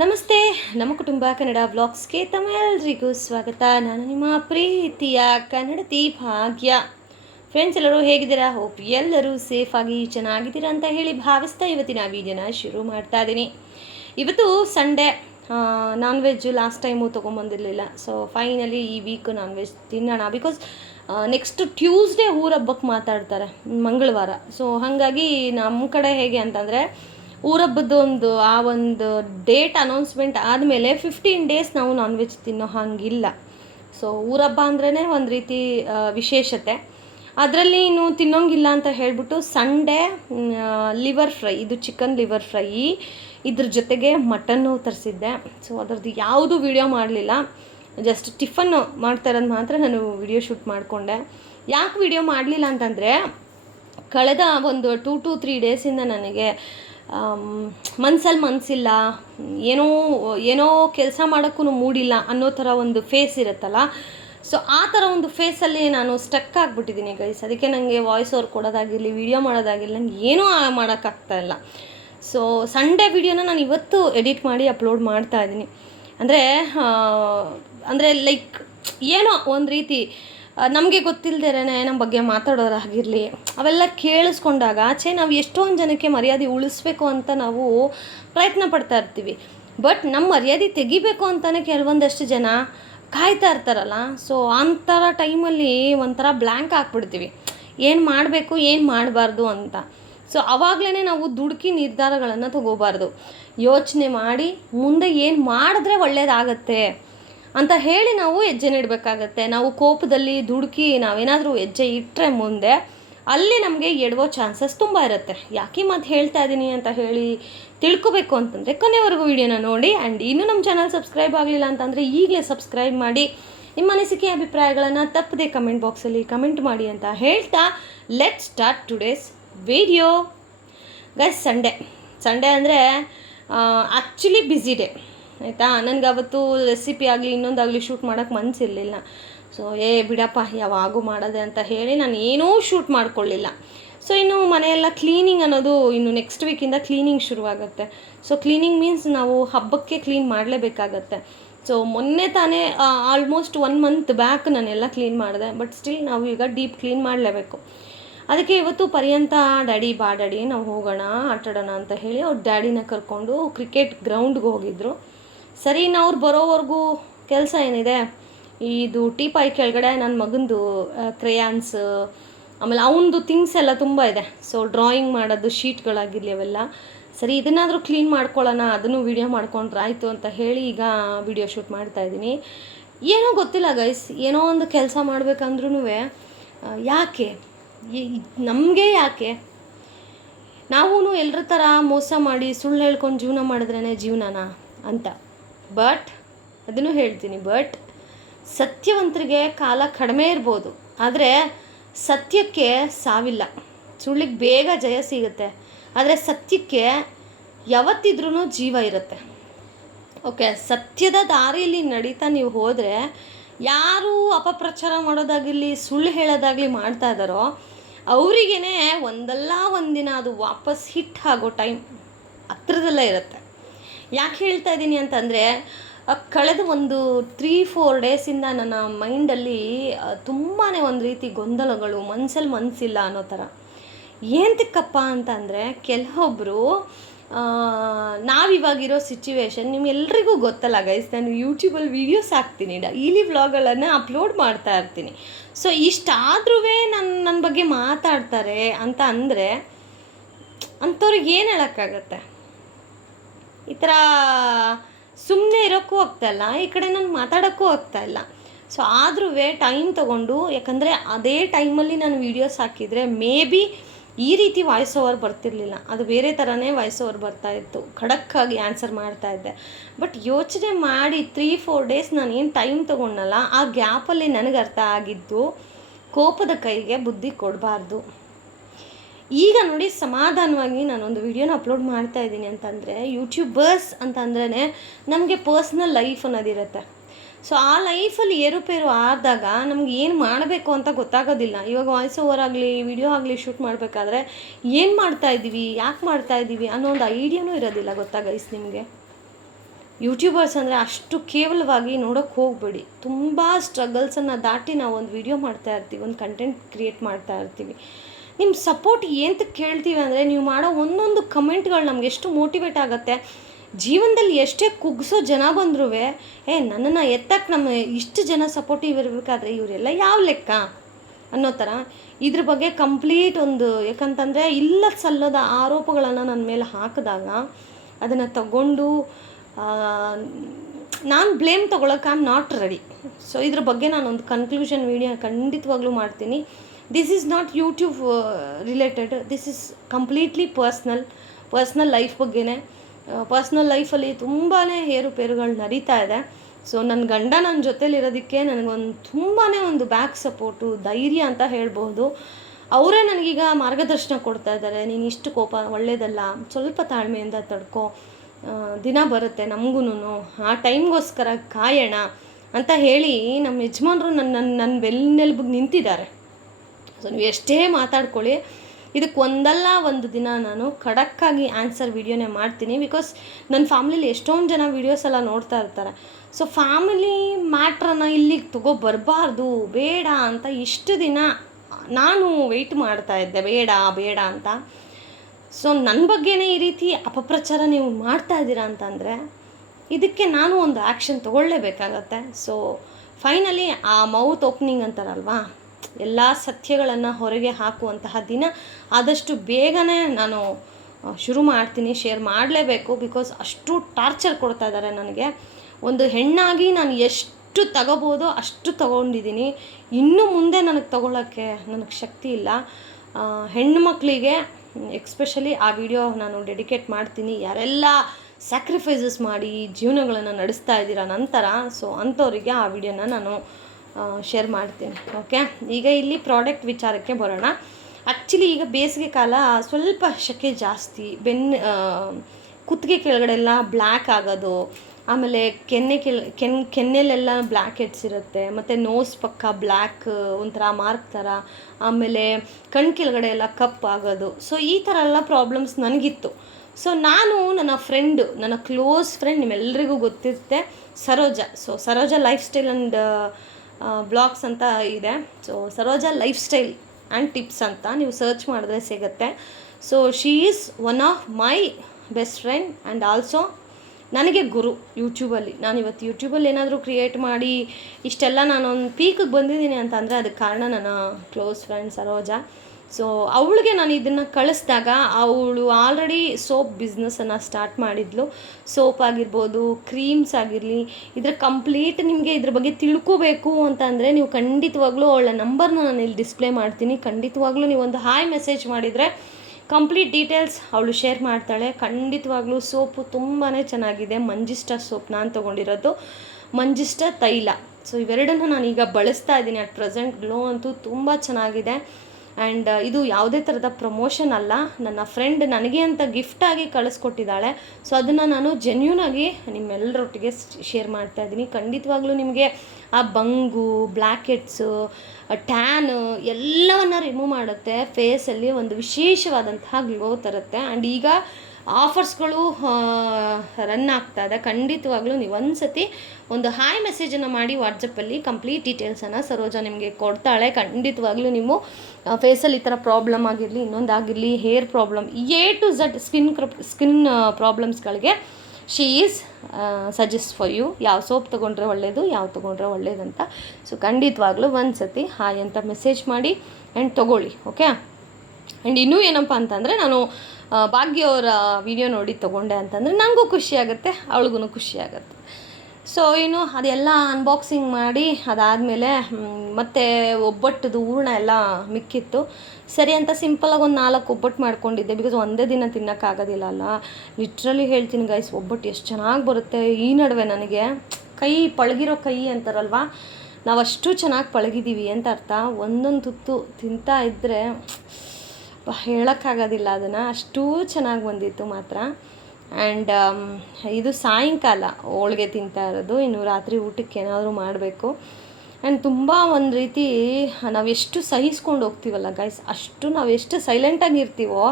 ನಮಸ್ತೆ, ನಮ್ಮ ಕುಟುಂಬ ಕನ್ನಡ ವ್ಲಾಗ್ಸ್ಗೆ ತಮ್ಮೆಲ್ಲರಿಗೂ ಸ್ವಾಗತ. ನಾನು ನಿಮ್ಮ ಪ್ರೀತಿಯ ಕನ್ನಡತಿ ಭಾಗ್ಯ. ಫ್ರೆಂಡ್ಸ್, ಎಲ್ಲರೂ ಹೇಗಿದ್ದೀರಾ? ಹೋಪ್ ಎಲ್ಲರೂ ಸೇಫಾಗಿ ಚೆನ್ನಾಗಿದ್ದೀರಾ ಅಂತ ಹೇಳಿ ಭಾವಿಸ್ತಾ ಇವತ್ತಿನ ವೀಡಿಯೋನ ಶುರು ಮಾಡ್ತಾ ಇದ್ದೀನಿ. ಇವತ್ತು Sunday, non veg last time ತೊಗೊಂಬಂದಿರಲಿಲ್ಲ. ಸೊ ಫೈನಲಿ ಈ ವೀಕ್ ನಾನ್ ವೆಜ್ ತಿನ್ನೋಣ. ಬಿಕಾಸ್ ನೆಕ್ಸ್ಟ್ ಟ್ಯೂಸ್ಡೇ ಊರ ಹಬ್ಬಕ್ಕೆ ಮಾತಾಡ್ತಾರೆ, ಮಂಗಳವಾರ. ಸೊ ಹಾಗಾಗಿ ನಮ್ಮ ಕಡೆ ಹೇಗೆ ಅಂತಂದರೆ, ಊರಬ್ಬದ್ದು ಒಂದು ಡೇಟ್ ಅನೌನ್ಸ್ಮೆಂಟ್ ಆದಮೇಲೆ 15 ಡೇಸ್ ನಾವು ನಾನ್ ವೆಜ್ ತಿನ್ನೋ ಹಾಗಿಲ್ಲ. ಸೊ ಊರಬ್ಬ ಅಂದ್ರೇ ಒಂದು ರೀತಿ ವಿಶೇಷತೆ. ಅದರಲ್ಲಿ ಇನ್ನು ತಿನ್ನೋಂಗಿಲ್ಲ ಅಂತ ಹೇಳಿಬಿಟ್ಟು ಸಂಡೇ ಲಿವರ್ ಫ್ರೈ, ಇದು ಚಿಕನ್ ಲಿವರ್ ಫ್ರೈ, ಇದ್ರ ಜೊತೆಗೆ ಮಟನ್ನು ತರಿಸಿದ್ದೆ. ಸೊ ಅದರದ್ದು ಯಾವುದೂ ವಿಡಿಯೋ ಮಾಡಲಿಲ್ಲ. ಜಸ್ಟ್ ಟಿಫನ್ನು ಮಾಡ್ತಾ ಇರೋದು ಮಾತ್ರ ನಾನು ವಿಡಿಯೋ ಶೂಟ್ ಮಾಡಿಕೊಂಡೆ. ಯಾಕೆ ವಿಡಿಯೋ ಮಾಡಲಿಲ್ಲ ಅಂತಂದರೆ, ಕಳೆದ ಒಂದು 2 to 3 ಡೇಸಿಂದ ನನಗೆ ಮನಸ್ಸಿಲ್ಲ, ಏನೋ ಕೆಲಸ ಮಾಡೋಕ್ಕೂ ಮೂಡಿಲ್ಲ ಅನ್ನೋ ಥರ ಒಂದು ಫೇಸ್ ಇರುತ್ತಲ್ಲ. ಸೊ ಆ ಥರ ಒಂದು ಫೇಸಲ್ಲಿ ನಾನು ಸ್ಟಕ್ ಆಗಿಬಿಟ್ಟಿದ್ದೀನಿ ಗೈಸ್. ಅದಕ್ಕೆ ನನಗೆ ವಾಯ್ಸ್ ಓವರ್ ಕೊಡೋದಾಗಿರಲಿ, ವಿಡಿಯೋ ಮಾಡೋದಾಗಿರಲಿ, ನನಗೆ ಏನೂ ಮಾಡೋಕ್ಕಾಗ್ತಾಯಿಲ್ಲ. ಸೊ ಸಂಡೇ ವಿಡಿಯೋನ ನಾನು ಇವತ್ತು ಎಡಿಟ್ ಮಾಡಿ ಅಪ್ಲೋಡ್ ಮಾಡ್ತಾಯಿದ್ದೀನಿ. ಅಂದರೆ ಲೈಕ್ ಏನೋ ಒಂದು ರೀತಿ ನಮಗೆ ಗೊತ್ತಿಲ್ಲದೇನೆ ನಮ್ಮ ಬಗ್ಗೆ ಮಾತಾಡೋರಾಗಿರಲಿ, ಅವೆಲ್ಲ ಕೇಳಿಸ್ಕೊಂಡಾಗ ನಾವು ಎಷ್ಟೊಂದು ಜನಕ್ಕೆ ಮರ್ಯಾದೆ ಉಳಿಸ್ಬೇಕು ಅಂತ ನಾವು ಪ್ರಯತ್ನ ಪಡ್ತಾ ಇರ್ತೀವಿ. ಬಟ್ ನಮ್ಮ ಮರ್ಯಾದೆ ತೆಗಿಬೇಕು ಅಂತಲೇ ಕೆಲವೊಂದಷ್ಟು ಜನ ಕಾಯ್ತಾ ಇರ್ತಾರಲ್ಲ. ಸೊ ಅಂಥರ ಟೈಮಲ್ಲಿ ಒಂಥರ ಬ್ಲ್ಯಾಂಕ್ ಆಗಿಬಿಡ್ತೀವಿ, ಏನು ಮಾಡಬೇಕು ಏನು ಮಾಡಬಾರ್ದು ಅಂತ. ಸೊ ಆವಾಗಲೇ ನಾವು ದುಡುಕಿ ನಿರ್ಧಾರಗಳನ್ನು ತಗೋಬಾರ್ದು. ಯೋಚನೆ ಮಾಡಿ ಮುಂದೆ ಏನು ಮಾಡಿದ್ರೆ ಒಳ್ಳೆಯದಾಗತ್ತೆ ಅಂತ ಹೇಳಿ ನಾವು ಹೆಜ್ಜೆ ನೀಡಬೇಕಾಗತ್ತೆ. ನಾವು ಕೋಪದಲ್ಲಿ ದುಡುಕಿ ನಾವೇನಾದರೂ ಹೆಜ್ಜೆ ಇಟ್ಟರೆ ಮುಂದೆ ಅಲ್ಲಿ ನಮಗೆ ಎಡುವೋ ಚಾನ್ಸಸ್ ತುಂಬ ಇರುತ್ತೆ. ಯಾಕೆ ಮಾತು ಹೇಳ್ತಾ ಇದ್ದೀನಿ ಅಂತ ಹೇಳಿ ತಿಳ್ಕೊಬೇಕು ಅಂತಂದರೆ ಕೊನೆವರೆಗೂ ವಿಡಿಯೋನ ನೋಡಿ. ಆ್ಯಂಡ್ ಇನ್ನೂ ನಮ್ಮ ಚಾನಲ್ ಸಬ್ಸ್ಕ್ರೈಬ್ ಆಗಲಿಲ್ಲ ಅಂತಂದರೆ ಈಗಲೇ ಸಬ್ಸ್ಕ್ರೈಬ್ ಮಾಡಿ, ನಿಮ್ಮ ಅನಿಸಿಕೆ ಅಭಿಪ್ರಾಯಗಳನ್ನು ತಪ್ಪದೆ ಕಮೆಂಟ್ ಬಾಕ್ಸಲ್ಲಿ ಕಮೆಂಟ್ ಮಾಡಿ ಅಂತ ಹೇಳ್ತಾ let start today's video. Guys, Sunday ಅಂದರೆ ಆ್ಯಕ್ಚುಲಿ ಬ್ಯುಸಿ ಡೇ ಆಯಿತಾ. ನನಗೆ ಅವತ್ತು ರೆಸಿಪಿ ಆಗಲಿ ಇನ್ನೊಂದಾಗಲಿ ಶೂಟ್ ಮಾಡೋಕ್ಕೆ ಮನಸ್ಸಿರಲಿಲ್ಲ. ಸೊ ಬಿಡಪ್ಪ ಯಾವಾಗೂ ಮಾಡೋದೆ ಅಂತ ಹೇಳಿ ನಾನು ಏನೂ ಶೂಟ್ ಮಾಡ್ಕೊಳ್ಳಿಲ್ಲ. ಸೊ ಇನ್ನು ಮನೆಯೆಲ್ಲ ಕ್ಲೀನಿಂಗ್ ಅನ್ನೋದು ಇನ್ನು ನೆಕ್ಸ್ಟ್ ವೀಕಿಂದ ಕ್ಲೀನಿಂಗ್ ಶುರುವಾಗುತ್ತೆ. ಸೊ ಕ್ಲೀನಿಂಗ್ ಮೀನ್ಸ್ ನಾವು ಹಬ್ಬಕ್ಕೆ ಕ್ಲೀನ್ ಮಾಡಲೇಬೇಕಾಗತ್ತೆ. ಸೊ ಮೊನ್ನೆ ತಾನೇ ಆಲ್ಮೋಸ್ಟ್ 1 month ಬ್ಯಾಕ್ ನಾನೆಲ್ಲ ಕ್ಲೀನ್ ಮಾಡಿದೆ. ಬಟ್ ಸ್ಟಿಲ್ ನಾವು ಈಗ ಡೀಪ್ ಕ್ಲೀನ್ ಮಾಡಲೇಬೇಕು. ಅದಕ್ಕೆ ಇವತ್ತು ಪರ್ಯಂತ ಡ್ಯಾಡಿ ಬಾ ಡ್ಯಾಡಿ ನಾವು ಹೋಗೋಣ ಆಟಾಡೋಣ ಅಂತ ಹೇಳಿ ಅವ್ರ ಡ್ಯಾಡಿನ ಕರ್ಕೊಂಡು ಕ್ರಿಕೆಟ್ ಗ್ರೌಂಡ್ಗೆ ಹೋಗಿದ್ರು. ಸರಿ, ಇನ್ನು ಅವ್ರು ಬರೋವರೆಗೂ ಕೆಲಸ ಏನಿದೆ, ಇದು ಟೀಪಾಯಿ ಕೆಳಗಡೆ ನನ್ನ ಮಗಂದು ಕ್ರೇಯಾನ್ಸ್, ಆಮೇಲೆ ಅವನದು ಥಿಂಗ್ಸ್ ಎಲ್ಲ ತುಂಬ ಇದೆ. ಸೊ ಡ್ರಾಯಿಂಗ್ ಮಾಡೋದು ಶೀಟ್ಗಳಾಗಿರಲಿ ಅವೆಲ್ಲ. ಸರಿ, ಇದನ್ನಾದರೂ ಕ್ಲೀನ್ ಮಾಡ್ಕೊಳ್ಳೋಣ, ಅದನ್ನು ವೀಡಿಯೋ ಮಾಡ್ಕೊಂಡ್ರೆ ಆಯಿತು ಅಂತ ಹೇಳಿ ಈಗ ವಿಡಿಯೋ ಶೂಟ್ ಮಾಡ್ತಾಯಿದ್ದೀನಿ. ಏನೋ ಗೊತ್ತಿಲ್ಲ ಗೈಸ್, ಏನೋ ಒಂದು ಕೆಲಸ ಮಾಡಬೇಕಂದ್ರೂ ಯಾಕೆ ನಮಗೆ ನಾವೂ ಎಲ್ಲರ ಥರ ಮೋಸ ಮಾಡಿ ಸುಳ್ಳು ಹೇಳ್ಕೊಂಡು ಜೀವನ ಮಾಡಿದ್ರೇ ಜೀವನನಾ ಅಂತ. ಬಟ್ ಅದನ್ನು ಹೇಳ್ತೀನಿ, ಬಟ್ ಸತ್ಯವಂತರಿಗೆ ಕಾಲ ಕಡಿಮೆ ಇರ್ಬೋದು, ಆದರೆ ಸತ್ಯಕ್ಕೆ ಸಾವಿಲ್ಲ. ಸುಳ್ಳಿಗೆ ಬೇಗ ಜಯ ಸಿಗುತ್ತೆ, ಆದರೆ ಸತ್ಯಕ್ಕೆ ಯಾವತ್ತಿದ್ರೂ ಜೀವ ಇರುತ್ತೆ. ಓಕೆ, ಸತ್ಯದ ದಾರಿಯಲ್ಲಿ ನಡೀತಾ ನೀವು ಹೋದರೆ ಯಾರು ಅಪಪ್ರಚಾರ ಮಾಡೋದಾಗಲಿ ಸುಳ್ಳು ಹೇಳೋದಾಗಲಿ ಮಾಡ್ತಾ ಇದ್ದಾರೋ ಅವರಿಗೇ ಒಂದಲ್ಲ ಒಂದಿನ ಅದು ವಾಪಸ್ ಹಿಟ್ ಆಗೋ ಟೈಮ್ ಹತ್ರದಲ್ಲೇ ಇರುತ್ತೆ. ಯಾಕೆ ಹೇಳ್ತಾ ಇದ್ದೀನಿ ಅಂತಂದರೆ, ಕಳೆದ ಒಂದು 3-4 ಡೇಸಿಂದ ನನ್ನ ಮೈಂಡಲ್ಲಿ ತುಂಬಾ ಒಂದು ರೀತಿ ಗೊಂದಲಗಳು, ಮನಸ್ಸಿಲ್ಲ ಅನ್ನೋ ಥರ. ಏನಕ್ಕಪ್ಪ ಅಂತಂದರೆ, ಕೆಲವೊಬ್ಬರು ನಾವಿವಾಗಿರೋ ಸಿಚುವೇಶನ್ ನಿಮ್ಗೆಲ್ರಿಗೂ ಗೊತ್ತಲ್ಲ ಗೈಸ್. ನಾನು ಯೂಟ್ಯೂಬಲ್ಲಿ ವೀಡಿಯೋಸ್ ಹಾಕ್ತೀನಿ, ಡೈಲಿ ವ್ಲಾಗ್ಗಳನ್ನು ಅಪ್ಲೋಡ್ ಮಾಡ್ತಾ ಇರ್ತೀನಿ. ಸೊ ಇಷ್ಟಾದ್ರೂ ನನ್ನ ಬಗ್ಗೆ ಮಾತಾಡ್ತಾರೆ ಅಂತ ಅಂದರೆ ಅಂಥವ್ರಿಗೆ ಏನು ಹೇಳೋಕ್ಕಾಗತ್ತೆ? ಈ ಥರ ಸುಮ್ಮನೆ ಇರೋಕ್ಕೂ ಆಗ್ತಾಯಿಲ್ಲ, ಈ ಕಡೆ ನಾನು ಮಾತಾಡೋಕ್ಕೂ ಆಗ್ತಾಯಿಲ್ಲ. ಸೊ ಆದ್ರೂ ಟೈಮ್ ತೊಗೊಂಡು, ಯಾಕಂದರೆ ಅದೇ ಟೈಮಲ್ಲಿ ನಾನು ವೀಡಿಯೋಸ್ ಹಾಕಿದರೆ ಮೇ ಬಿ ಈ ರೀತಿ ವಾಯ್ಸ್ ಓವರ್ ಬರ್ತಿರಲಿಲ್ಲ, ಅದು ಬೇರೆ ಥರನೇ ವಾಯ್ಸ್ ಓವರ್ ಬರ್ತಾಯಿತ್ತು, ಖಡಕ್ಕಾಗಿ ಆನ್ಸರ್ ಮಾಡ್ತಾಯಿದ್ದೆ. ಬಟ್ ಯೋಚನೆ ಮಾಡಿ 3-4 ಡೇಸ್ ನಾನು ಏನು ಟೈಮ್ ತೊಗೊಂಡಲ್ಲ, ಆ ಗ್ಯಾಪಲ್ಲಿ ನನಗೆ ಅರ್ಥ ಆಗಿದ್ದು, ಕೋಪದ ಕೈಗೆ ಬುದ್ಧಿ ಕೊಡಬಾರ್ದು. ಈಗ ನೋಡಿ, ಸಮಾಧಾನವಾಗಿ ನಾನೊಂದು ವಿಡಿಯೋನ ಅಪ್ಲೋಡ್ ಮಾಡ್ತಾ ಇದ್ದೀನಿ ಅಂತಂದರೆ, ಯೂಟ್ಯೂಬರ್ಸ್ ಅಂತಂದ್ರೇ ನಮಗೆ ಪರ್ಸ್ನಲ್ ಲೈಫ್ ಅನ್ನೋದಿರುತ್ತೆ. ಸೊ ಆ ಲೈಫಲ್ಲಿ ಏರುಪೇರು ಆದಾಗ ನಮ್ಗೆ ಏನು ಮಾಡಬೇಕು ಅಂತ ಗೊತ್ತಾಗೋದಿಲ್ಲ. ಇವಾಗ ವಾಯ್ಸ್ ಓವರ್ ಆಗಲಿ ವಿಡಿಯೋ ಆಗಲಿ ಶೂಟ್ ಮಾಡಬೇಕಾದ್ರೆ ಏನು ಮಾಡ್ತಾಯಿದ್ದೀವಿ, ಯಾಕೆ ಮಾಡ್ತಾಯಿದ್ದೀವಿ ಅನ್ನೋ ಒಂದು ಐಡಿಯಾನೂ ಇರೋದಿಲ್ಲ, ಗೊತ್ತಾ ಗೈಸ್ ನಿಮಗೆ? ಯೂಟ್ಯೂಬರ್ಸ್ ಅಂದರೆ ಅಷ್ಟು ಕೇವಲವಾಗಿ ನೋಡೋಕ್ಕೆ ಹೋಗಬೇಡಿ. ತುಂಬ ಸ್ಟ್ರಗಲ್ಸನ್ನು ದಾಟಿ ನಾವು ಒಂದು ವಿಡಿಯೋ ಮಾಡ್ತಾ ಇರ್ತೀವಿ, ಒಂದು ಕಂಟೆಂಟ್ ಕ್ರಿಯೇಟ್ ಮಾಡ್ತಾ ಇರ್ತೀವಿ. ನಿಮ್ಮ ಸಪೋರ್ಟ್ ಏನಂತಕ್ಕೆ ಕೇಳ್ತೀವಿ ಅಂದರೆ, ನೀವು ಮಾಡೋ ಒಂದೊಂದು ಕಮೆಂಟ್ಗಳು ನಮ್ಗೆ ಎಷ್ಟು ಮೋಟಿವೇಟ್ ಆಗುತ್ತೆ. ಜೀವನದಲ್ಲಿ ಎಷ್ಟೇ ಕುಗ್ಸೋ ಜನ ಬಂದ್ರೂ ನನ್ನನ್ನು ಎತ್ತಕ್ಕೆ ನಮ್ಮ ಇಷ್ಟು ಜನ ಸಪೋರ್ಟಿವ್ ಇರಬೇಕಾದ್ರೆ ಇವರೆಲ್ಲ ಯಾವ ಲೆಕ್ಕ ಅನ್ನೋ ಥರ ಇದ್ರ ಬಗ್ಗೆ ಕಂಪ್ಲೀಟ್ ಒಂದು, ಯಾಕಂತಂದರೆ ಇಲ್ಲದ ಸಲ್ಲದ ಆರೋಪಗಳನ್ನು ನನ್ನ ಮೇಲೆ ಹಾಕಿದಾಗ ಅದನ್ನು ತಗೊಂಡು ನಾನು ಬ್ಲೇಮ್ ತೊಗೊಳಕ್ಕೆ I am not ready. So ಇದ್ರ ಬಗ್ಗೆ ನಾನೊಂದು ಕನ್ಕ್ಲೂಷನ್ ವೀಡಿಯೋ ಖಂಡಿತವಾಗ್ಲೂ ಮಾಡ್ತೀನಿ. This is not YouTube related, this is completely personal life ಬಗ್ಗೆನೇ. ಪರ್ಸ್ನಲ್ ಲೈಫಲ್ಲಿ ತುಂಬಾ ಏರುಪೇರುಗಳು ನಡೀತಾ ಇದೆ. ಸೊ ನನ್ನ ಗಂಡ ನನ್ನ ಜೊತೇಲಿರೋದಕ್ಕೆ ನನಗೊಂದು ತುಂಬಾ ಒಂದು ಬ್ಯಾಕ್ ಸಪೋರ್ಟು, ಧೈರ್ಯ ಅಂತ ಹೇಳ್ಬೋದು. ಅವರೇ ನನಗೀಗ ಮಾರ್ಗದರ್ಶನ ಕೊಡ್ತಾ ಇದ್ದಾರೆ. ನೀನು ಇಷ್ಟು ಕೋಪ ಒಳ್ಳೆಯದಲ್ಲ, ಸ್ವಲ್ಪ ತಾಳ್ಮೆಯಿಂದ ತಡ್ಕೊ, ದಿನ ಬರುತ್ತೆ ನಮಗೂ, ಆ ಟೈಮ್ಗೋಸ್ಕರ ಕಾಯೋಣ ಅಂತ ಹೇಳಿ ನಮ್ಮ ಯಜಮಾನ್ರು ನನ್ನ ಬೆನ್ನೆಲುಬಿಗೆ ನಿಂತಿದ್ದಾರೆ. ಸೊ ನೀವು ಎಷ್ಟೇ ಮಾತಾಡ್ಕೊಳ್ಳಿ, ಇದಕ್ಕೆ ಒಂದಲ್ಲ ಒಂದು ದಿನ ನಾನು ಖಡಕ್ಕಾಗಿ ಆನ್ಸರ್ ವೀಡಿಯೋನೇ ಮಾಡ್ತೀನಿ. ಬಿಕಾಸ್ ನನ್ನ ಫ್ಯಾಮಿಲಿಲಿ ಎಷ್ಟೊಂದು ಜನ ವೀಡಿಯೋಸ್ ಎಲ್ಲ ನೋಡ್ತಾ ಇರ್ತಾರೆ. ಸೊ ಫ್ಯಾಮಿಲಿ ಮ್ಯಾಟ್ರನ್ನ ಇಲ್ಲಿಗೆ ಬರಬಾರ್ದು, ಬೇಡ ಅಂತ ಇಷ್ಟು ದಿನ ನಾನು ವೆಯ್ಟ್ ಮಾಡ್ತಾಯಿದ್ದೆ, ಬೇಡ ಅಂತ. ಸೊ ನನ್ನ ಬಗ್ಗೆನೇ ಈ ರೀತಿ ಅಪಪ್ರಚಾರ ನೀವು ಮಾಡ್ತಾ ಇದ್ದೀರಾ ಅಂತಂದರೆ ಇದಕ್ಕೆ ನಾನು ಒಂದು ಆ್ಯಕ್ಷನ್ ತೊಗೊಳ್ಳೇಬೇಕಾಗತ್ತೆ. ಸೊ ಫೈನಲಿ ಆ ಮೌತ್ ಓಪನಿಂಗ್ ಅಂತಾರಲ್ವಾ, ಎಲ್ಲ ಸತ್ಯಗಳನ್ನು ಹೊರಗೆ ಹಾಕುವಂತಹ ದಿನ ಆದಷ್ಟು ಬೇಗನೆ ನಾನು ಶುರು ಮಾಡ್ತೀನಿ, ಶೇರ್ ಮಾಡಲೇಬೇಕು. ಬಿಕಾಸ್ ಅಷ್ಟು ಟಾರ್ಚರ್ ಕೊಡ್ತಾ ಇದ್ದಾರೆ ನನಗೆ. ಒಂದು ಹೆಣ್ಣಾಗಿ ನಾನು ಎಷ್ಟು ತಗೋಬೋದೋ ಅಷ್ಟು ತಗೊಂಡಿದ್ದೀನಿ. ಇನ್ನು ಮುಂದೆ ನನಗೆ ತಗೊಳ್ಳೋಕ್ಕೆ ನನಗೆ ಶಕ್ತಿ ಇಲ್ಲ. ಹೆಣ್ಣು ಮಕ್ಕಳಿಗೆ ಎಕ್ಸ್ಪೆಷಲಿ ಆ ವಿಡಿಯೋ ನಾನು ಡೆಡಿಕೇಟ್ ಮಾಡ್ತೀನಿ. ಯಾರೆಲ್ಲ ಸ್ಯಾಕ್ರಿಫೈಸಸ್ ಮಾಡಿ ಜೀವನಗಳನ್ನು ನಡೆಸ್ತಾ ಇದ್ದೀರಾ ನಂತರ, ಸೊ ಅಂಥವರಿಗೆ ಆ ವಿಡಿಯೋನ ನಾನು ಶೇರ್ ಮಾಡ್ತೀನಿ. ಓಕೆ, ಈಗ ಇಲ್ಲಿ ಪ್ರಾಡಕ್ಟ್ ವಿಚಾರಕ್ಕೆ ಬರೋಣ. ಆ್ಯಕ್ಚುಲಿ ಈಗ ಬೇಸಿಗೆ ಕಾಲ, ಸ್ವಲ್ಪ ಸೆಕೆ ಜಾಸ್ತಿ, ಕುತ್ತಿಗೆ ಕೆಳಗಡೆ ಎಲ್ಲ ಬ್ಲ್ಯಾಕ್ ಆಗೋದು, ಆಮೇಲೆ ಕೆನ್ನೆಲೆಲ್ಲ ಬ್ಲ್ಯಾಕ್ ಹೆಡ್ಸ್ ಇರುತ್ತೆ, ಮತ್ತು ನೋಸ್ ಪಕ್ಕ ಬ್ಲ್ಯಾಕ್ ಒಂಥರ ಮಾರ್ಕ್ ಥರ, ಆಮೇಲೆ ಕಣ್ಣು ಕೆಳಗಡೆ ಎಲ್ಲ ಕಪ್ ಆಗೋದು. ಸೊ ಈ ಥರ ಎಲ್ಲ ಪ್ರಾಬ್ಲಮ್ಸ್ ನನಗಿತ್ತು. ಸೊ ನಾನು ನನ್ನ ಕ್ಲೋಸ್ ಫ್ರೆಂಡ್, ನಿಮ್ಮೆಲ್ಲರಿಗೂ ಗೊತ್ತಿರುತ್ತೆ, Saroja. So Saroja life style and blogs ಅಂತ ಇದೆ. So Saroja life style and tips ಅಂತ ನೀವು ಸರ್ಚ್ ಮಾಡಿದ್ರೆ ಸಿಗುತ್ತೆ. So she is one of my best friend and also ನನಗೆ ಗುರು ಯೂಟ್ಯೂಬಲ್ಲಿ. ನಾನು ಇವತ್ತು ಯೂಟ್ಯೂಬಲ್ಲಿ ಏನಾದರೂ ಕ್ರಿಯೇಟ್ ಮಾಡಿ ಇಷ್ಟೆಲ್ಲ ನಾನೊಂದು ಪೀಕಿಗೆ ಬಂದಿದ್ದೀನಿ ಅಂತ ಅಂದರೆ ಅದಕ್ಕೆ ಕಾರಣ ನನ್ನ ಕ್ಲೋಸ್ ಫ್ರೆಂಡ್ ಸರೋಜಾ. ಸೊ ಅವಳಿಗೆ ನಾನು ಇದನ್ನು ಕಳಿಸಿದಾಗ ಅವಳು ಆಲ್ರೆಡಿ ಸೋಪ್ ಬಿಸ್ನೆಸ್ಸನ್ನು ಸ್ಟಾರ್ಟ್ ಮಾಡಿದ್ಲು. ಸೋಪ್ ಆಗಿರ್ಬೋದು, ಕ್ರೀಮ್ಸ್ ಆಗಿರಲಿ, ಇದರ ಕಂಪ್ಲೀಟ್ ನಿಮಗೆ ಇದ್ರ ಬಗ್ಗೆ ತಿಳ್ಕೋಬೇಕು ಅಂತ ಅಂದರೆ ನೀವು ಖಂಡಿತವಾಗ್ಲೂ ಅವಳ ನಂಬರ್ನ ನಾನು ಇಲ್ಲಿ ಡಿಸ್ಪ್ಲೇ ಮಾಡ್ತೀನಿ. ಖಂಡಿತವಾಗ್ಲೂ ನೀವೊಂದು ಹಾಯ್ ಮೆಸೇಜ್ ಮಾಡಿದರೆ ಕಂಪ್ಲೀಟ್ ಡೀಟೇಲ್ಸ್ ಅವಳು ಶೇರ್ ಮಾಡ್ತಾಳೆ. ಖಂಡಿತವಾಗ್ಲೂ ಸೋಪು ತುಂಬಾ ಚೆನ್ನಾಗಿದೆ. ಮಂಜಿಷ್ಟ ಸೋಪ್ ನಾನು ತೊಗೊಂಡಿರೋದು, ಮಂಜಿಷ್ಟ ತೈಲ. ಸೊ ಇವೆರಡನ್ನು ನಾನೀಗ ಬಳಸ್ತಾ ಇದ್ದೀನಿ ಅಟ್ ಪ್ರೆಸೆಂಟ್. ಗ್ಲೋ ಅಂತೂ ತುಂಬ ಚೆನ್ನಾಗಿದೆ. ಆ್ಯಂಡ್ ಇದು ಯಾವುದೇ ಥರದ ಪ್ರಮೋಷನ್ ಅಲ್ಲ, ನನ್ನ ಫ್ರೆಂಡ್ ನನಗೆ ಅಂತ ಗಿಫ್ಟಾಗಿ ಕಳಿಸ್ಕೊಟ್ಟಿದ್ದಾಳೆ. ಸೊ ಅದನ್ನು ನಾನು ಜೆನ್ಯೂನಾಗಿ ನಿಮ್ಮೆಲ್ಲರೊಟ್ಟಿಗೆ ಶೇರ್ ಮಾಡ್ತಾಯಿದ್ದೀನಿ. ಖಂಡಿತವಾಗ್ಲೂ ನಿಮಗೆ ಆ ಬಂಗು, ಬ್ಲ್ಯಾಕ್ ಹೆಡ್ಸು, ಟ್ಯಾನ್ ಎಲ್ಲವನ್ನು ರಿಮೂವ್ ಮಾಡುತ್ತೆ. ಫೇಸಲ್ಲಿ ಒಂದು ವಿಶೇಷವಾದಂತಹ ಗ್ಲೋ ತರುತ್ತೆ. ಆ್ಯಂಡ್ ಈಗ ಆಫರ್ಸ್ಗಳು ರನ್ ಆಗ್ತಾ ಇದೆ. ಖಂಡಿತವಾಗ್ಲೂ ನೀವು ಒಂದು ಸತಿ ಒಂದು ಹಾಯ್ ಮೆಸೇಜನ್ನು ಮಾಡಿ ವಾಟ್ಸಪ್ಪಲ್ಲಿ ಕಂಪ್ಲೀಟ್ ಡೀಟೇಲ್ಸನ್ನು ಸರೋಜಾ ನಿಮಗೆ ಕೊಡ್ತಾಳೆ. ಖಂಡಿತವಾಗ್ಲೂ ನೀವು ಫೇಸಲ್ಲಿ ಈ ಥರ ಪ್ರಾಬ್ಲಮ್ ಆಗಿರಲಿ, ಇನ್ನೊಂದಾಗಿರಲಿ, hair problem, A to Z skin ಪ್ರಾಬ್ಲಮ್ಸ್ಗಳಿಗೆ she is suggest for you. ಯಾವ ಸೋಪ್ ತೊಗೊಂಡ್ರೆ ಒಳ್ಳೆಯದು, ಯಾವ ತೊಗೊಂಡ್ರೆ ಒಳ್ಳೇದಂತ. ಸೊ ಖಂಡಿತವಾಗ್ಲೂ ಒಂದು ಸತಿ ಹಾಯ್ ಅಂತ ಮೆಸೇಜ್ ಮಾಡಿ ಆ್ಯಂಡ್ ತೊಗೊಳ್ಳಿ. ಓಕೆ, ಆ್ಯಂಡ್ ಇನ್ನೂ ಏನಪ್ಪ ಅಂತಂದರೆ, ನಾನು ಭಾಗ್ಯವರ ವಿಡಿಯೋ ನೋಡಿ ತೊಗೊಂಡೆ ಅಂತಂದರೆ ನನಗೂ ಖುಷಿಯಾಗುತ್ತೆ, ಅವಳಿಗೂ ಖುಷಿಯಾಗುತ್ತೆ. ಸೊ ಏನು ಅದೆಲ್ಲ ಅನ್ಬಾಕ್ಸಿಂಗ್ ಮಾಡಿ ಅದಾದಮೇಲೆ ಮತ್ತು ಒಬ್ಬಟ್ಟದು ಹೂರಣ ಎಲ್ಲ ಮಿಕ್ಕಿತ್ತು. ಸರಿ ಅಂತ ಸಿಂಪಲಾಗಿ ಒಂದು 4 ಒಬ್ಬಟ್ಟು ಮಾಡ್ಕೊಂಡಿದ್ದೆ. ಬಿಕಾಸ್ ಒಂದೇ ದಿನ ತಿನ್ನೋಕ್ಕಾಗೋದಿಲ್ಲ ಅಲ್ಲ. ಲಿಟ್ರಲಿ ಹೇಳ್ತೀನಿ ಗೈಸ್, ಒಬ್ಬಟ್ಟು ಎಷ್ಟು ಚೆನ್ನಾಗಿ ಬರುತ್ತೆ. ಈ ನಡುವೆ ನನಗೆ ಪಳಗಿರೋ ಕೈ ಅಂತಾರಲ್ವ, ನಾವು ಅಷ್ಟು ಚೆನ್ನಾಗಿ ಪಳಗಿದ್ದೀವಿ ಅಂತ ಅರ್ಥ. ಒಂದೊಂದು ತುತ್ತು ತಿಂತಾ ಇದ್ದರೆ ಹೇಳೋಕ್ಕಾಗೋದಿಲ್ಲ ಅದನ್ನು, ಅಷ್ಟೂ ಚೆನ್ನಾಗಿ ಬಂದಿತ್ತು ಮಾತ್ರ. ಆ್ಯಂಡ್ ಇದು ಸಾಯಂಕಾಲ ಹೋಳಿಗೆ ತಿಂತಾ ಇರೋದು. ಇನ್ನು ರಾತ್ರಿ ಊಟಕ್ಕೆ ಏನಾದರೂ ಮಾಡಬೇಕು. ಆ್ಯಂಡ್ ತುಂಬ ಒಂದು ರೀತಿ ನಾವೆಷ್ಟು ಸಹಿಸ್ಕೊಂಡು ಹೋಗ್ತೀವಲ್ಲ ಗೈಸ್, ಅಷ್ಟು ನಾವೆಷ್ಟು ಸೈಲೆಂಟಾಗಿ ಇರ್ತೀವೋ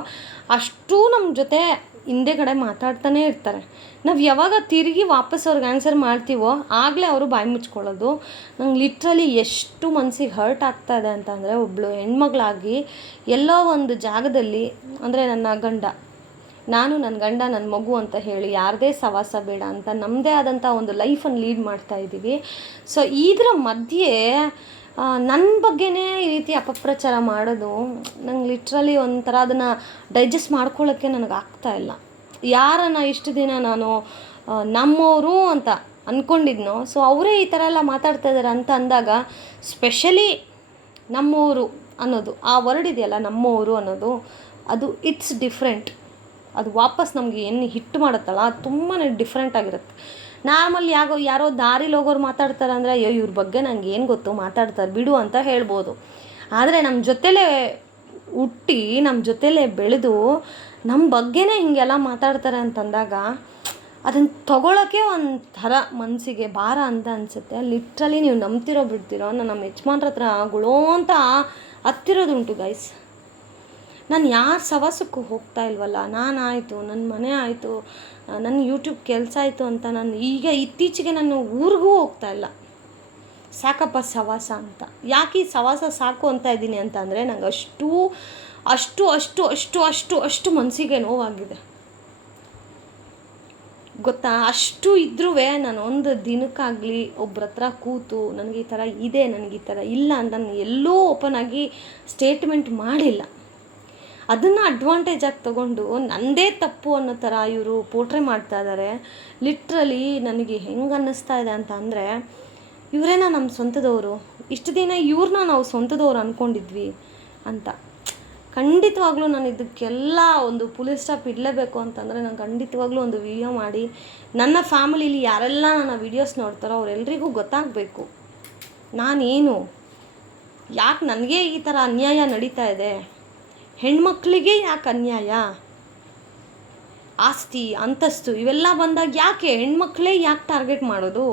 ಅಷ್ಟು ನಮ್ಮ ಜೊತೆ ಹಿಂದೆಗಡೆ ಮಾತಾಡ್ತಾನೇ ಇರ್ತಾರೆ. ನಾವು ಯಾವಾಗ ತಿರುಗಿ ವಾಪಸ್ ಅವ್ರಿಗೆ ಆನ್ಸರ್ ಮಾಡ್ತೀವೋ ಆಗಲೇ ಅವರು ಬಾಯಿ ಮುಚ್ಕೊಳ್ಳೋದು. ನಂಗೆ ಲಿಟ್ರಲಿ ಎಷ್ಟು ಮನಸ್ಸಿಗೆ ಹರ್ಟ್ ಆಗ್ತಾಯಿದೆ ಅಂತಂದರೆ, ಒಬ್ಬಳು ಹೆಣ್ಮಗಳಾಗಿ ಎಲ್ಲೋ ಒಂದು ಜಾಗದಲ್ಲಿ, ಅಂದರೆ ನನ್ನ ಗಂಡ, ನಾನು ನನ್ನ ಗಂಡ ನನ್ನ ಮಗು ಅಂತ ಹೇಳಿ ಯಾರದೇ ಸವಾಸ ಬೇಡ ಅಂತ ನಮ್ಮದೇ ಆದಂಥ ಒಂದು ಲೈಫನ್ನು ಲೀಡ್ ಮಾಡ್ತಾಯಿದ್ದೀವಿ. ಸೊ ಇದರ ಮಧ್ಯೆ ನನ್ನ ಬಗ್ಗೆನೇ ಈ ರೀತಿ ಅಪಪ್ರಚಾರ ಮಾಡೋದು ನಂಗೆ ಲಿಟ್ರಲಿ ಒಂಥರ ಅದನ್ನು ಡೈಜೆಸ್ಟ್ ಮಾಡ್ಕೊಳ್ಳೋಕ್ಕೆ ನನಗೆ ಆಗ್ತಾಯಿಲ್ಲ. ಯಾರನ್ನು ಇಷ್ಟು ದಿನ ನಾನು ನಮ್ಮವರು ಅಂತ ಅಂದ್ಕೊಂಡಿದ್ನೋ, ಸೊ ಅವರೇ ಈ ಥರ ಎಲ್ಲ ಮಾತಾಡ್ತಾ ಇದ್ದಾರೆ ಅಂತ ಅಂದಾಗ, ಸ್ಪೆಷಲಿ ನಮ್ಮವರು ಅನ್ನೋದು ಆ ವರ್ಡ್ ಇದೆಯಲ್ಲ, ನಮ್ಮವರು ಅನ್ನೋದು, ಅದು ಇಟ್ಸ್ ಡಿಫ್ರೆಂಟ್. ಅದು ವಾಪಸ್ ನಮಗೆ ಏನು ಹಿಟ್ಟು ಮಾಡುತ್ತಲ್ಲ, ಅದು ತುಂಬಾ ಡಿಫ್ರೆಂಟಾಗಿರುತ್ತೆ. ನಾರ್ಮಲ್ ಯಾರೋ ದಾರಿಲಿ ಹೋಗೋರು ಮಾತಾಡ್ತಾರೆ ಅಂದರೆ, ಅಯ್ಯೋ ಇವ್ರ ಬಗ್ಗೆ ನಂಗೆ ಏನು ಗೊತ್ತು, ಮಾತಾಡ್ತಾರೆ ಬಿಡು ಅಂತ ಹೇಳ್ಬೋದು. ಆದರೆ ನಮ್ಮ ಜೊತೆಲೇ ಹುಟ್ಟಿ ನಮ್ಮ ಜೊತೆಲೇ ಬೆಳೆದು ನಮ್ಮ ಬಗ್ಗೆನೇ ಹಿಂಗೆಲ್ಲ ಮಾತಾಡ್ತಾರೆ ಅಂತಂದಾಗ ಅದನ್ನು ತೊಗೊಳಕ್ಕೆ ಒಂಥರ ಮನಸ್ಸಿಗೆ ಭಾರ ಅಂತ ಅನಿಸುತ್ತೆ. ಲಿಟ್ರಲಿ ನೀವು ನಂಬ್ತಿರೋ ಬಿಡ್ತಿರೋ, ನಾನು ನಮ್ಮ ಯಜಮಾನ್ರ ಹತ್ರ ಗುಳೋ ಅಂತ ಹತ್ತಿರೋದುಂಟು ಗೈಸ್. ನಾನು ಯಾರ ಸವಾಸಕ್ಕೂ ಹೋಗ್ತಾ ಇಲ್ವಲ್ಲ, ನಾನಾಯಿತು, ನನ್ನ ಮನೆ ಆಯಿತು, ನನ್ನ ಯೂಟ್ಯೂಬ್ ಕೆಲಸ ಆಯಿತು ಅಂತ ನಾನು ಈಗ ಇತ್ತೀಚೆಗೆ ನಾನು ಊರಿಗೂ ಹೋಗ್ತಾ ಇಲ್ಲ. ಸಾಕಪ್ಪ ಸವಾಸ ಅಂತ. ಯಾಕೆ ಈ ಸವಾಸ ಸಾಕು ಅಂತ ಇದ್ದೀನಿ ಅಂತ ಅಂದರೆ, ನಂಗೆ ಅಷ್ಟು ಮನಸ್ಸಿಗೆ ನೋವಾಗಿದೆ ಗೊತ್ತಾ. ಅಷ್ಟು ಇದ್ರೂ ನಾನು ಒಂದು ದಿನಕ್ಕಾಗಲಿ ಒಬ್ಬರ ಹತ್ರ ಕೂತು ನನಗೆ ಈ ಥರ ಇದೆ, ನನಗೆ ಈ ಥರ ಇಲ್ಲ ಅಂತ ನಾನು ಎಲ್ಲೂ ಓಪನ್ ಆಗಿ ಸ್ಟೇಟ್ಮೆಂಟ್ ಮಾಡಿಲ್ಲ. ಅದನ್ನು ಅಡ್ವಾಂಟೇಜಾಗಿ ತೊಗೊಂಡು ನನ್ನದೇ ತಪ್ಪು ಅನ್ನೋ ಥರ ಇವರು ಪೋಟ್ರೆ ಮಾಡ್ತಾ ಇದ್ದಾರೆ. ಲಿಟ್ರಲಿ ನನಗೆ ಹೆಂಗೆ ಅನ್ನಿಸ್ತಾ ಇದೆ ಅಂತ ಅಂದರೆ, ಇವರೇನ ನಮ್ಮ ಸ್ವಂತದವರು, ಇಷ್ಟು ದಿನ ಇವ್ರನ್ನ ನಾವು ಸ್ವಂತದವ್ರು ಅಂದ್ಕೊಂಡಿದ್ವಿ ಅಂತ. ಖಂಡಿತವಾಗ್ಲೂ ನಾನು ಇದಕ್ಕೆಲ್ಲ ಒಂದು ಪುಲಿಸ್ ಸ್ಟಾಪ್ ಇಡಲೇಬೇಕು ಅಂತಂದರೆ, ನಾನು ಖಂಡಿತವಾಗ್ಲೂ ಒಂದು ವಿಡಿಯೋ ಮಾಡಿ ನನ್ನ ಫ್ಯಾಮಿಲೀಲಿ ಯಾರೆಲ್ಲ ನನ್ನ ವೀಡಿಯೋಸ್ ನೋಡ್ತಾರೋ ಅವರೆಲ್ಲರಿಗೂ ಗೊತ್ತಾಗಬೇಕು ನಾನೇನು, ಯಾಕೆ ನನಗೆ ಈ ಥರ ಅನ್ಯಾಯ ನಡೀತಾ ಇದೆ, ಹೆಣ್ಮಕ್ಳಿಗೆ ಯಾಕೆ ಅನ್ಯಾಯ, ಆಸ್ತಿ ಅಂತಸ್ತು ಇವೆಲ್ಲ ಬಂದಾಗ ಯಾಕೆ ಹೆಣ್ಮಕ್ಳೇ ಯಾಕೆ ಟಾರ್ಗೆಟ್ ಮಾಡೋದು.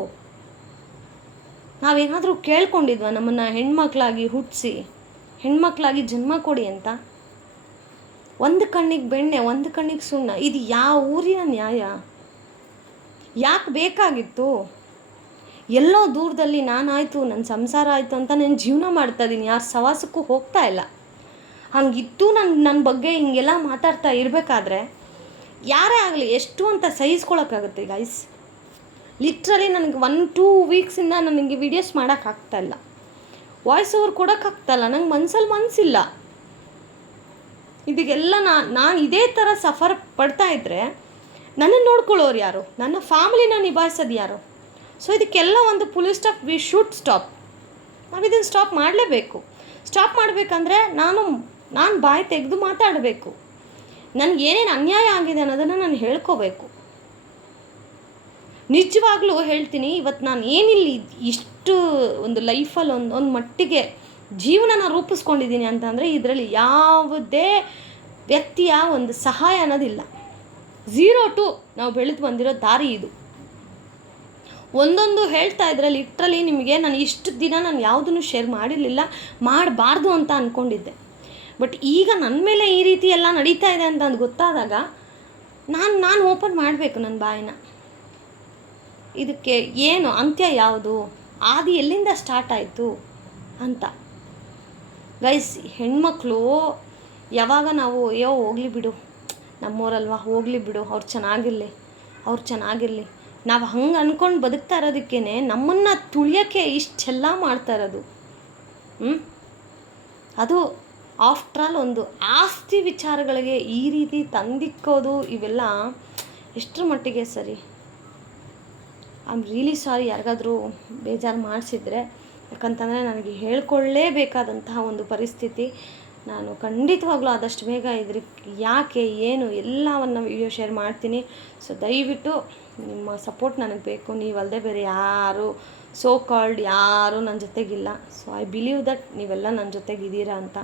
ನಾವೇನಾದರೂ ಕೇಳ್ಕೊಂಡಿದ್ವ ನಮ್ಮನ್ನು ಹೆಣ್ಮಕ್ಳಾಗಿ ಹುಟ್ಟಿಸಿ ಹೆಣ್ಮಕ್ಳಾಗಿ ಜನ್ಮ ಕೊಡಿ ಅಂತ? ಒಂದು ಕಣ್ಣಿಗೆ ಬೆಣ್ಣೆ, ಒಂದು ಕಣ್ಣಿಗೆ ಸುಣ್ಣ, ಇದು ಯಾವ ಊರಿನ ನ್ಯಾಯ? ಯಾಕೆ ಬೇಕಾಗಿತ್ತು? ಎಲ್ಲೋ ದೂರದಲ್ಲಿ ನಾನಾಯಿತು, ನನ್ನ ಸಂಸಾರ ಆಯಿತು ಅಂತ ನಾನು ಜೀವನ ಮಾಡ್ತಾಯಿದ್ದೀನಿ, ಯಾರು ಸವಾಸಕ್ಕೂ ಹೋಗ್ತಾ ಇಲ್ಲ. ಹಂಗಿತ್ತು ನನ್ನ ಬಗ್ಗೆ ಹಿಂಗೆಲ್ಲ ಮಾತಾಡ್ತಾ ಇರಬೇಕಾದ್ರೆ ಯಾರೇ ಆಗಲಿ ಎಷ್ಟು ಅಂತ ಸಹಿಸ್ಕೊಳಕ್ಕಾಗುತ್ತೆ ಗೈಸ್. ಲಿಟ್ರಲಿ ನನಗೆ 1-2 ವೀಕ್ಸಿಂದ ನನಗೆ ವೀಡಿಯೋಸ್ ಮಾಡೋಕ್ಕಾಗ್ತಾಯಿಲ್ಲ, ವಾಯ್ಸ್ ಓವರ್ ಕೊಡೋಕ್ಕಾಗ್ತಾಯಿಲ್ಲ, ನಂಗೆ ಮನಸ್ಸಿಲ್ಲ. ಇದಕ್ಕೆಲ್ಲ ನಾನು ಇದೇ ಥರ ಸಫರ್ ಪಡ್ತಾಯಿದ್ರೆ ನನ್ನನ್ನು ನೋಡ್ಕೊಳ್ಳೋರು ಯಾರು, ನನ್ನ ಫ್ಯಾಮಿಲಿನ ನಿಭಾಯಿಸೋದು ಯಾರು? ಸೊ ಇದಕ್ಕೆಲ್ಲ ಒಂದು ಪುಲಿಸ್ ಸ್ಟಾಪ್, ವಿ ಶುಡ್ ಸ್ಟಾಪ್. ನಾವು ಇದನ್ನು ಸ್ಟಾಪ್ ಮಾಡಲೇಬೇಕು. ಸ್ಟಾಪ್ ಮಾಡಬೇಕಂದ್ರೆ ನಾನು ಬಾಯಿ ತೆಗೆದು ಮಾತಾಡಬೇಕು. ನನಗೆ ಏನೇನು ಅನ್ಯಾಯ ಆಗಿದೆ ಅನ್ನೋದನ್ನು ನಾನು ಹೇಳ್ಕೋಬೇಕು. ನಿಜವಾಗ್ಲೂ ಹೇಳ್ತೀನಿ, ಇವತ್ತು ನಾನು ಏನಿಲ್ಲ ಇಷ್ಟು ಒಂದು ಲೈಫಲ್ಲಿ ಒಂದು ಮಟ್ಟಿಗೆ ಜೀವನನ ರೂಪಿಸ್ಕೊಂಡಿದ್ದೀನಿ ಅಂತಂದರೆ ಇದರಲ್ಲಿ ಯಾವುದೇ ವ್ಯಕ್ತಿಯ ಒಂದು ಸಹಾಯ ಅನ್ನೋದಿಲ್ಲ. 0 to ನಾವು ಬೆಳೆದು ಬಂದಿರೋ ದಾರಿ ಇದು. ಒಂದೊಂದು ಹೇಳ್ತಾ ಇದ್ರೆ ಲಿಟ್ರಲಿ ನಿಮಗೆ ನಾನು ಇಷ್ಟು ದಿನ ನಾನು ಯಾವುದನ್ನು ಶೇರ್ ಮಾಡಿರಲಿಲ್ಲ, ಮಾಡಬಾರ್ದು ಅಂತ ಅಂದ್ಕೊಂಡಿದ್ದೆ. ಬಟ್ ಈಗ ನನ್ನ ಮೇಲೆ ಈ ರೀತಿ ಎಲ್ಲ ನಡೀತಾ ಇದೆ ಅಂತ ಅದು ಗೊತ್ತಾದಾಗ ನಾನು ಓಪನ್ ಮಾಡಬೇಕು ನನ್ನ ಬಾಯಿನ. ಇದಕ್ಕೆ ಏನು ಅಂತ್ಯ ಯಾವುದು, ಆದಿ ಎಲ್ಲಿಂದ ಸ್ಟಾರ್ಟ್ ಆಯಿತು ಅಂತ. ಗೈಸ್, ಹೆಣ್ಮಕ್ಳು ಯಾವಾಗ ನಾವು ಹೋಗಲಿ ಬಿಡು, ನಮ್ಮೋರಲ್ವ, ಹೋಗಲಿ ಬಿಡು, ಅವ್ರು ಚೆನ್ನಾಗಿರಲಿ ನಾವು ಹಂಗೆ ಅಂದ್ಕೊಂಡು ಬದುಕ್ತಾ ಇರೋದಕ್ಕೇ ನಮ್ಮನ್ನು ತುಳಿಯೋಕ್ಕೆ ಇಷ್ಟೆಲ್ಲ ಮಾಡ್ತಾ ಇರೋದು. ಅದು ಆಫ್ಟರ್ ಆಲ್ ಒಂದು ಆಸ್ತಿ ವಿಚಾರಗಳಿಗೆ ಈ ರೀತಿ ತಂದಿಕ್ಕೋದು, ಇವೆಲ್ಲ ಎಷ್ಟರ ಮಟ್ಟಿಗೆ ಸರಿ? ಐ ಆಮ್ ರಿಯಲಿ ಸಾರಿ ಯಾರಿಗಾದರೂ ಬೇಜಾರು ಮಾಡಿಸಿದ್ರೆ, ಯಾಕಂತಂದರೆ ನನಗೆ ಹೇಳ್ಕೊಳ್ಳೇಬೇಕಾದಂತಹ ಒಂದು ಪರಿಸ್ಥಿತಿ. ನಾನು ಖಂಡಿತವಾಗ್ಲೂ ಆದಷ್ಟು ಬೇಗ ಇದ್ರಿಗೆ ಯಾಕೆ ಏನು ಎಲ್ಲವನ್ನು ವಿಡಿಯೋ ಶೇರ್ ಮಾಡ್ತೀನಿ. ಸೊ ದಯವಿಟ್ಟು ನಿಮ್ಮ ಸಪೋರ್ಟ್ ನನಗೆ ಬೇಕು. ನೀವಲ್ಲದೆ ಬೇರೆ ಯಾರು ಸೋ ಕಾಲ್ಡ್ ಯಾರೂ ನನ್ನ ಜೊತೆಗಿಲ್ಲ. ಸೊ ಐ ಬಿಲೀವ್ ದಟ್ ನೀವೆಲ್ಲ ನನ್ನ ಜೊತೆಗಿದ್ದೀರಾ ಅಂತ.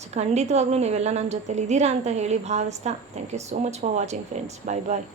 ಸೊ ಖಂಡಿತವಾಗ್ಲೂ ನೀವೆಲ್ಲ ನನ್ನ ಜೊತೆಲಿ ಇದ್ದೀರಾ ಅಂತ ಹೇಳಿ ಭಾವಿಸ್ತಾ, thank you so much for watching friends. Bye bye.